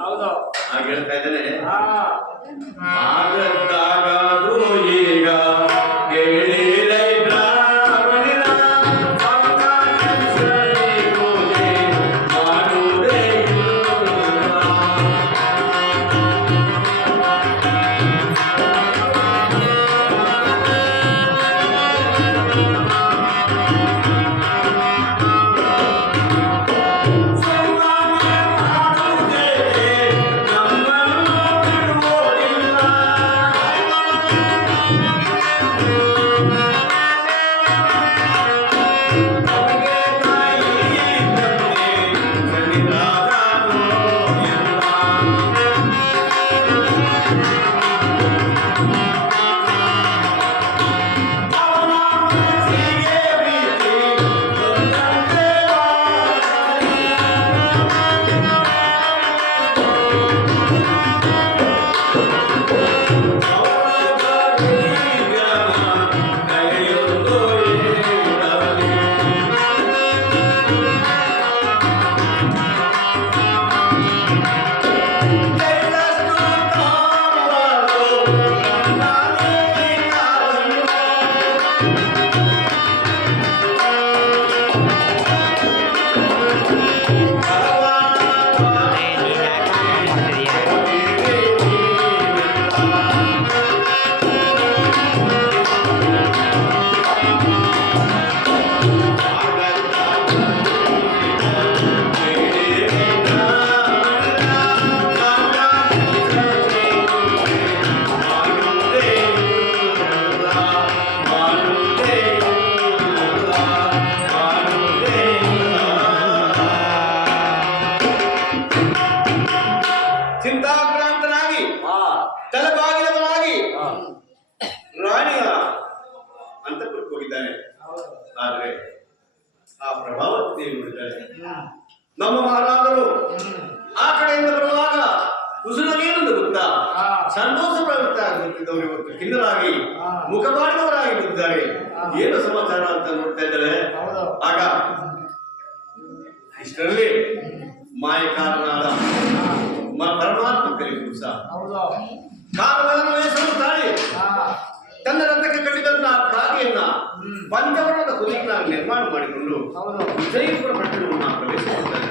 ಹಾಗೆ ಹೇಳ್ತಾ ಇದ್ದೇನೆ. ಆಗದ್ದಾಗದು ಈಗ ಕೇಳಿರೈ ಬ್ರಾಹ್ಮಣನ ಸಂಗಾತಿಸಲಿಗೋದೆ ಮಾಡುವುದೇ ಚಿಂತಾಕ್ರಾಂತನಾಗಿ ತಲೆಬಾಗಿದವನಾಗಿ ರಾಣಿಯ ಅಂತಃಪುರಕ್ಕೆ ಹೋಗಿದ್ದಾನೆ. ಆದ್ರೆ ಆ ಪ್ರಭಾವತಿ ನೋಡಿದ್ದಾರೆ. ನಮ್ಮ ಮಹಾರಾಜರು ಆ ಕಡೆಯಿಂದ ಬರುವಾಗ ಕುಸುನಗೇನೆಂದು ಗೊತ್ತಾ, ಸಂತೋಷ ಪ್ರವೃತ್ತಿಯಾಗುತ್ತಿದ್ದವರು ಇವತ್ತು ಖಿನ್ನರಾಗಿ ಮುಖ ಮಾಡಿದವರಾಗಿ ಬಿದ್ದಾರೆ. ಏನು ಸಮಾಚಾರ ಅಂತ ನೋಡ್ತಾ ಇದ್ದಾರೆ. ಆಗ ಇಷ್ಟರಲ್ಲಿ ಮಾಯಕಾರನಾದ ಪರಮಾತ್ಮ ಕಲಿಪುರುಷ ಕಾರಣವನ್ನು ವಹಿಸಲು ತಾಳಿ ತನ್ನ ರಥಕ್ಕೆ ಕಟ್ಟಿದಂತಹ ಕಾಗೆಯನ್ನ ಪಂಚವರ್ಣದ ಕುರಿತನಾಗಿ ನಿರ್ಮಾಣ ಮಾಡಿಕೊಂಡು ವಿಜಯಪುರ ಪಟ್ಟಣವನ್ನು ಪ್ರವೇಶಿಸುತ್ತಾರೆ.